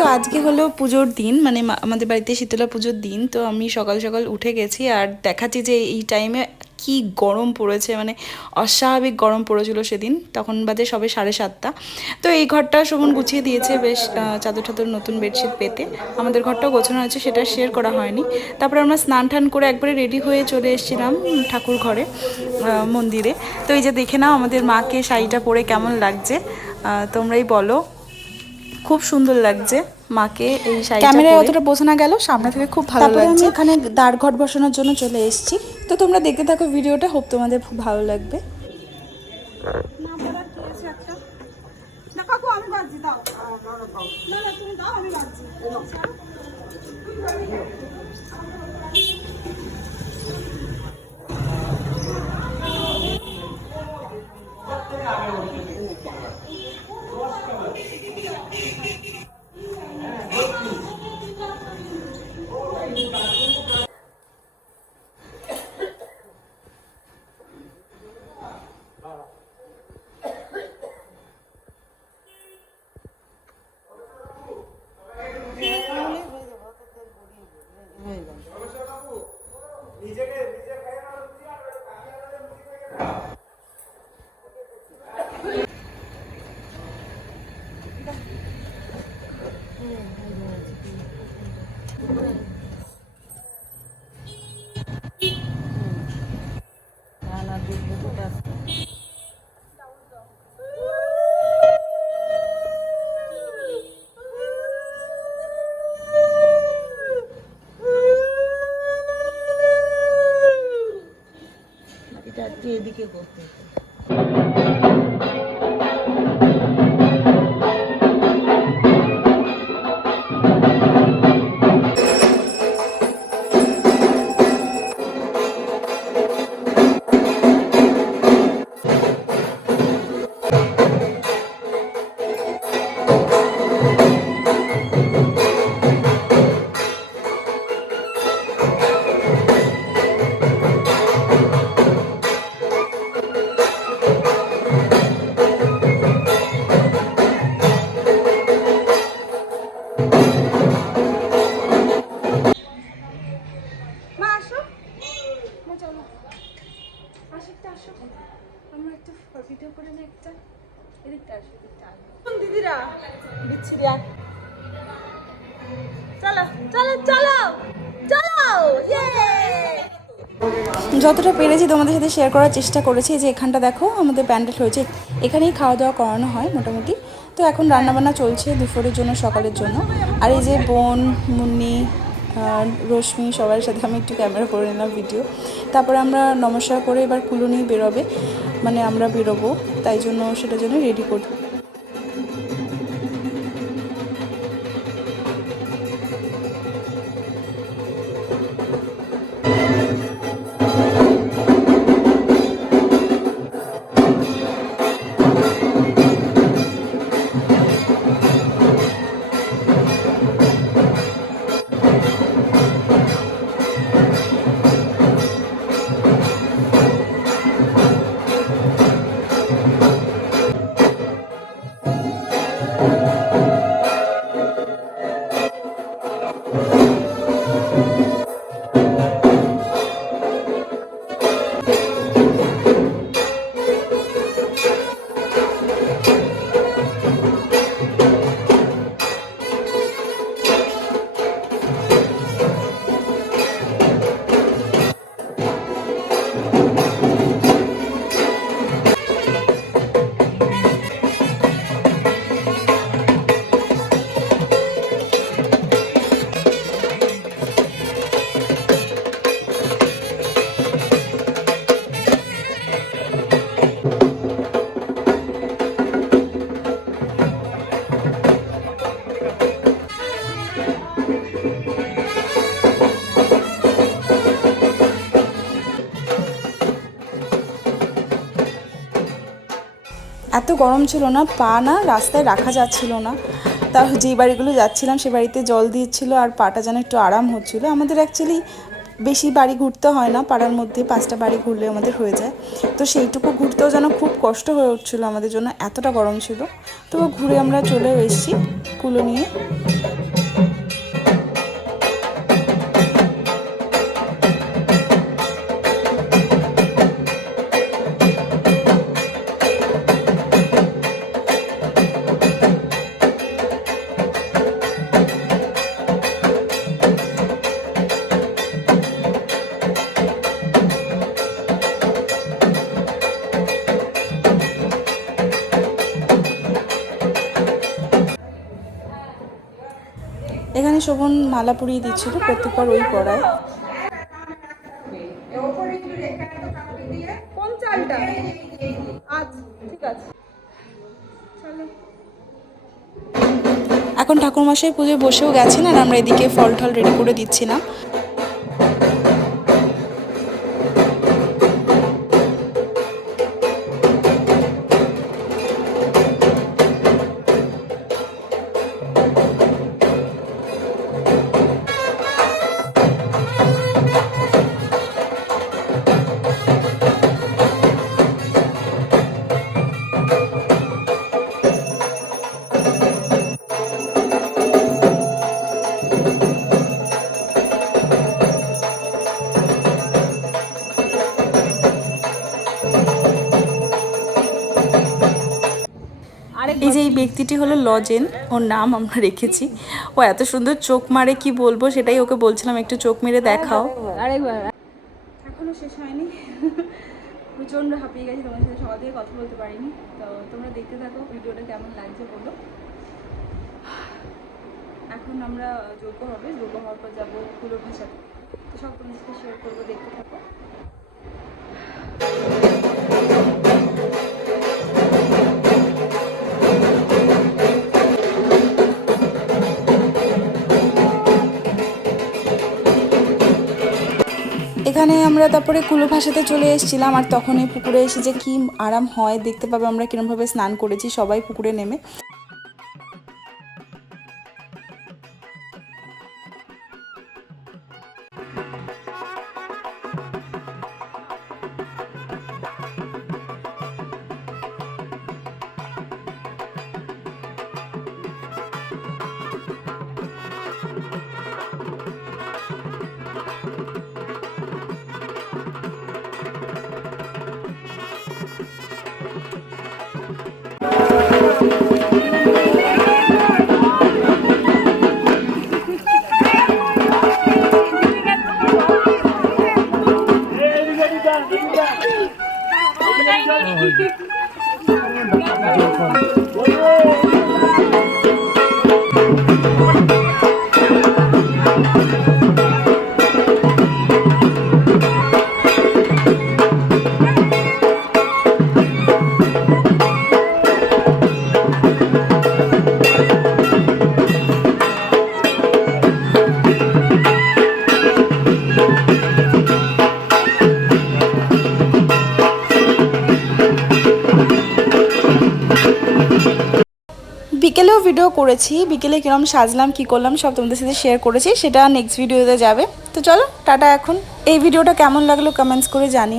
তো আজকে হলো পুজোর দিন, মানে আমাদের বাড়িতে শীতলা পুজোর দিন। তো আমি সকাল সকাল উঠে গেছি আর দেখাচ্ছি যে এই টাইমে কি গরম পড়েছে, মানে অস্বাভাবিক গরম পড়েছিল সেদিন। তখন বাজে সবে 7:30। তো এই ঘরটা শোভন গুছিয়ে দিয়েছে বেশ, চাদর টাদর নতুন বেডশিট পেতে। আমাদের ঘরটাও গোছানো হয়েছে, সেটা শেয়ার করা হয়নি। তারপরে আমরা স্নান টান করে একবারে রেডি হয়ে চলে এসেছিলাম ঠাকুর ঘরে, মন্দিরে। তো এই যে দেখে নাও আমাদের মাকে শাড়িটা পরে কেমন লাগছে, তোমরাই বলো। খুব সুন্দর লাগছে মাকে এই শাড়িটা। ক্যামেরায় অতটা বোঝানো গেল, সামনে থেকে খুব ভালো লাগছে। আমি এখানে দাঁড় ঘট বসানোর জন্য চলে এসেছি। তো তোমরা দেখতে থাকো ভিডিওটা, হোপ তোমাদের খুব ভালো লাগবে। এদিকে করতে দিদিরা বিচ্ছিরি। চলো চলো চলো চলো, যতটা পেরেছি তোমাদের সাথে শেয়ার করার চেষ্টা করেছি। যে এখানটা দেখো আমাদের প্যান্ডেল হয়েছে, এখানেই খাওয়া দাওয়া করানো হয় মোটামুটি। তো এখন রান্নাবান্না চলছে দুপুরের জন্য, সকালের জন্য। আর এই যে বোন, মুন্নি, রশ্মি, সবার সাথে আমি একটু ক্যামেরা করে নিলাম ভিডিও। তারপরে আমরা নমস্কার করে এবার কুলুনি বেরোবে, মানে আমরা বেরোবো, তাই জন্য সেটার জন্য রেডি করি। গরম ছিল না, পা না রাস্তায় রাখা যাচ্ছিল না। তা যেই বাড়িগুলো যাচ্ছিলাম সে বাড়িতে জল দিচ্ছিলো আর পাটা যেন একটু আরাম হচ্ছিলো। আমাদের অ্যাকচুয়ালি বেশি বাড়ি ঘুরতে হয় না, পাড়ার মধ্যে 5টা বাড়ি ঘুরলে আমাদের হয়ে যায়। তো সেইটুকু ঘুরতেও যেন খুব কষ্ট হয়ে উঠছিলো আমাদের জন্য, এতটা গরম ছিল। তো ঘুরে আমরা চলেও এসেছি কুলো নিয়ে। এখানে শোভন মালা পরিয়ে দিচ্ছিল, প্রত্যেকবার ওই পড়ায়। কোন চালটা? আচ্ছা ঠিক আছে। এখন ঠাকুরমশাই পুজোয় বসেও গেছেন আর আমরা এদিকে ফল টল রেডি করে দিচ্ছিলাম। এই যে এই ব্যক্তিটি হলো লজেন, ওর নাম আমরা রেখেছি। ও এত সুন্দর চোখ মারে কি বলবো, সেটাই ওকে বলছিলাম একটু চোখ মেরে দেখাও। এখনো শেষ হয়নি, প্রচণ্ড হাঁপিয়ে গেছি, তোমার সাথে সকাল থেকে কথা বলতে পারিনি। তো তোমরা দেখতে থাকো ভিডিওটা কেমন লাগছে বলো। এখন আমরা যোগ্য হবে, যোগ্য হওয়ার পর যাবো কুলোর ভাষাতে, তো সব তোমার সাথে শেয়ার করবো, দেখতে থাকো। এখানে আমরা তারপরে কুলো ভাসাতে চলে এসেছিলাম আর তখন এই পুকুরে এসে যে কি আরাম হয় দেখতে পাবে আমরা কিরমভাবে স্নান করেছি সবাই পুকুরে নেমে। বিকেলেও ভিডিও করেছি, বিকেলে কিরম সাজলাম কি করলাম সব তোমাদের সাথে শেয়ার করেছি, সেটা নেক্সট ভিডিওতে যাবে। তো চলো টাটা। এখন এই ভিডিওটা কেমন লাগলো কমেন্টস করে জানিও।